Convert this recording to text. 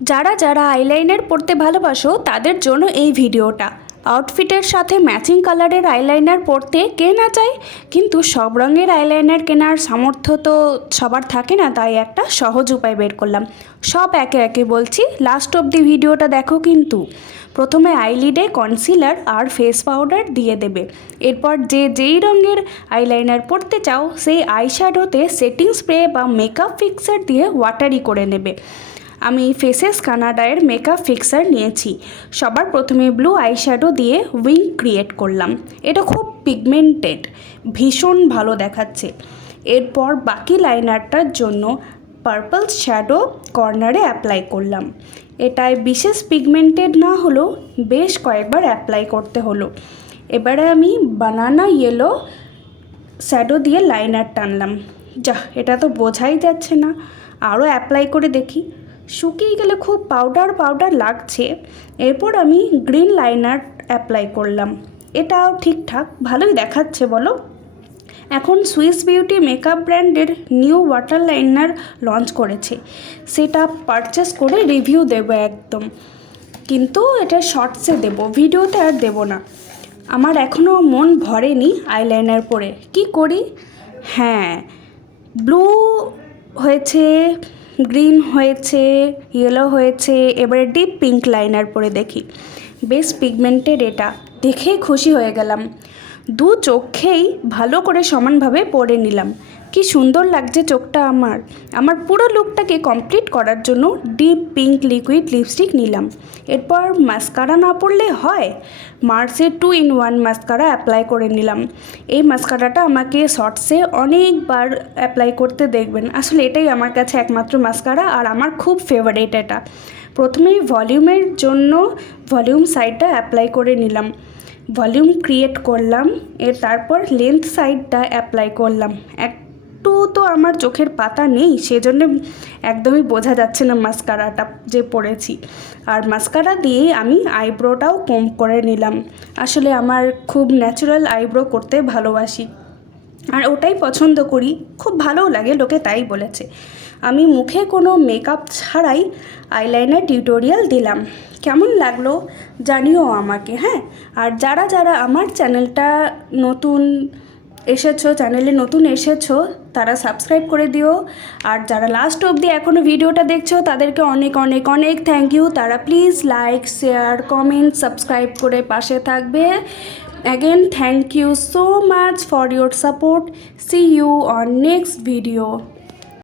যারা যারা আইলাইনার পরতে ভালোবাসো তাদের জন্য এই ভিডিওটা। আউটফিটের সাথে ম্যাচিং কালারের আইলাইনার পরতে কে না চায়, কিন্তু সব রঙের আইলাইনার কেনার সামর্থ্য তো সবার থাকে না, তাই একটা সহজ উপায় বের করলাম। সব একে একে বলছি, লাস্ট অবধি ভিডিওটা দেখো। কিন্তু প্রথমে আইলিডে কনসিলার আর ফেস পাউডার দিয়ে দেবে। এরপর যেই রঙের আইলাইনার পরতে চাও সেই আইশ্যাডোতে সেটিং স্প্রে বা মেকআপ ফিক্সার দিয়ে ওয়াটারি করে নেবে। আমি ফেসেস কানাডায়ের মেকআপ ফিক্সার নিয়েছি। সবার প্রথমে ব্লু আইশ্যাডো দিয়ে উইং ক্রিয়েট করলাম। এটা খুব পিগমেন্টেড, ভীষণ ভালো দেখাচ্ছে। এরপর বাকি লাইনারটার জন্য পার্পল শ্যাডো কর্নারে অ্যাপ্লাই করলাম। এটায় বিশেষ পিগমেন্টেড না হলেও বেশ কয়েকবার অ্যাপ্লাই করতে হলো। এবারে আমি বানানা ইয়েলো শ্যাডো দিয়ে লাইনার টানলাম। এটা তো বোঝাই যাচ্ছে না, আরও অ্যাপ্লাই করে দেখি। শুকিয়ে গেলে খুব পাউডার পাউডার লাগছে। এরপর আমি গ্রিন লাইনার অ্যাপ্লাই করলাম। এটাও ঠিকঠাক ভালোই দেখাচ্ছে বলো। এখন সুইস বিউটি মেকআপ ব্র্যান্ডের নিউ ওয়াটার লাইনার লঞ্চ করেছে, সেটা পারচেস করে রিভিউ দেবো একদম, কিন্তু এটা শর্টসে দেবো, ভিডিওতে আর দেবো না। আমার এখনও মন ভরেনি আইলাইনার পরে, কি করি? হ্যাঁ, ব্লু হয়েছে, গ্রিন হয়েছে, ইয়েলো হয়েছে, এবারে ডিপ পিঙ্ক লাইনার পরে দেখি। বেশ পিগমেন্টেড, এটা দেখে খুশি হয়ে গেলাম। দু চোখেই ভালো করে সমানভাবে পরে নিলাম। কি সুন্দর লাগছে চোখটা আমার পুরো লুকটাকে কমপ্লিট করার জন্য ডিপ পিঙ্ক লিকুইড লিপস্টিক নিলাম। এরপর মাস্কারা না পরলে হয়, মার্সের 2-in-1 মাস্কারা অ্যাপ্লাই করে নিলাম। এই মাস্কারাটা আমাকে শর্টসে অনেকবার অ্যাপ্লাই করতে দেখবেন, আসলে এটাই আমার কাছে একমাত্র মাস্কারা আর আমার খুব ফেভারিট এটা। প্রথমেই ভলিউমের জন্য ভলিউম সাইডটা অ্যাপ্লাই করে নিলাম, ভলিউম ক্রিয়েট করলাম। তারপর লেন্থ সাইডটা অ্যাপ্লাই করলাম। একটু তো আমার চোখের পাতা নেই, সেজন্য একদমই বোঝা যাচ্ছে না মাস্কারাটা যে পরেছি। আর মাস্কারা দিয়ে আমি আইব্রোটাও কম করে নিলাম। আসলে আমার খুব ন্যাচারাল আইব্রো করতে ভালোবাসি আর ওটাই পছন্দ করি, খুব ভালোও লাগে, লোকে তাই বলেছে। আমি মুখে কোনো মেকআপ ছাড়াই আইলাইনার টিউটোরিয়াল দিলাম। কেমন লাগলো জানিও আমাকে, হ্যাঁ। আর যারা যারা আমার চ্যানেলে নতুন এসেছো তারা সাবস্ক্রাইব করে দিও। আর যারা লাস্ট অবধি এখনও ভিডিওটা দেখছো তাদেরকে অনেক অনেক অনেক থ্যাংক ইউ। তারা please like, share, comment, subscribe করে পাশে থাকবে। Again, thank you so much for your support. See you on next video.